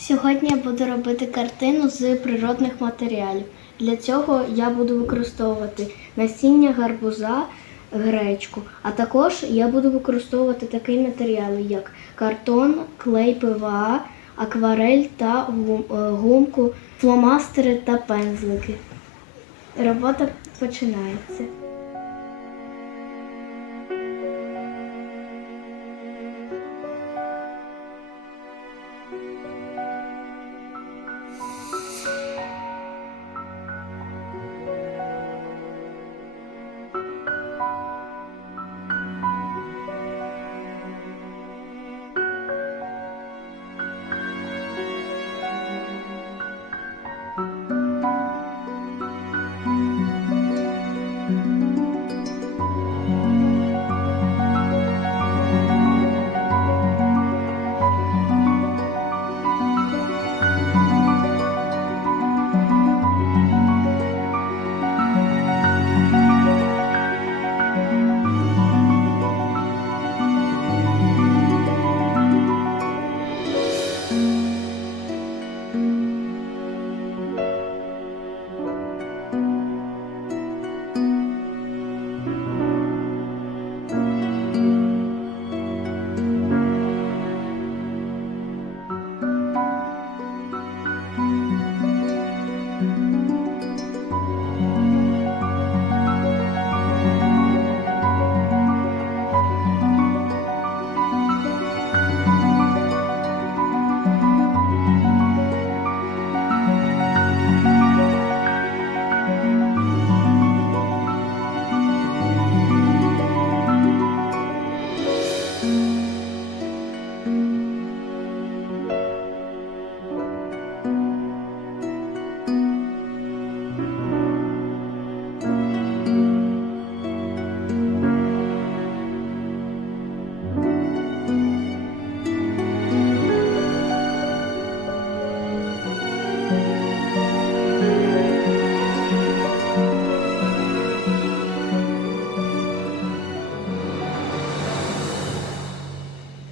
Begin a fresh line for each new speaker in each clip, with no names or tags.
Сьогодні я буду робити картину з природних матеріалів. Для цього я буду використовувати насіння гарбуза, гречку, а також я буду використовувати такі матеріали, як картон, клей ПВА, акварель та е, гумку, фломастери та пензлики. Робота починається.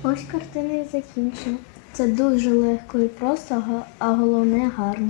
Ось картина і закінчена. Це дуже легко і просто, а головне гарно.